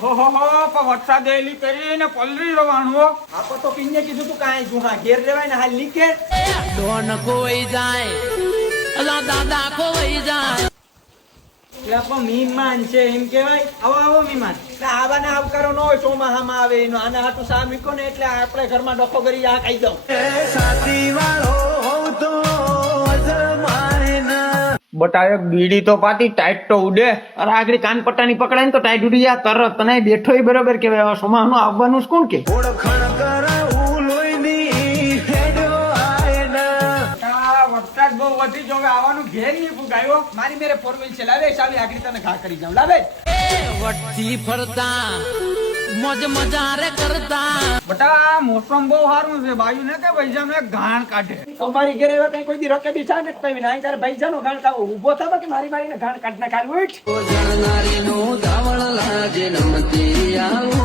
વરસાદ એલી કરીને પલરી રવાનું આપો તો પીને કીધું તું કાંઈ જુહા ઘેર રેવાય ને હાલ લીકે ડોન કોઈ જાય અલા દાદા કોઈ જાય એટલે મહેમાન છે એમ કેવાય. આવો મહેમાન આવા ને આવકારો ન હોય ચોમાહામાં આવે એનો આને હાટું સા મૂકો ને એટલે આપણે ઘરમાં ડખો કરી આ કહી દઉં બટા એક બીડી તો પાતી ટાઈટ તો ઉડે. અરે આગળ કાન પટ્ટાની પકડાય ને તો ટાઈટ ઉડી જાય તરત. તને બેઠો બરોબર કેવાય. સોમાનું આવવાનું કોણ કે વરસાદ બહુ વધી જો આવવાનું ઘેર નહીં ફુગાયો. મારી મેરે ફોર વ્હીલ છે લાવે ચાલી આગળ તને ઘા કરી જાઉં લાવે વટથી ફરતા મોજ મજા રે કરતા બટા મોસમ બહુ સારું છે બાજુ ને કે પૈસા એક ઘાણ કાઢે. તમારી ઘરે એવા કઈ કોઈ દી રકે બી ચા ને કઈ ના તારે ભાઈ જાનો ગાણ ખાવો ઉભો થા કે મારી ને ગાણ કાઢ ના કાઢ ઉઠ જણનારી નો ધાવળ લાજે નમતી આવું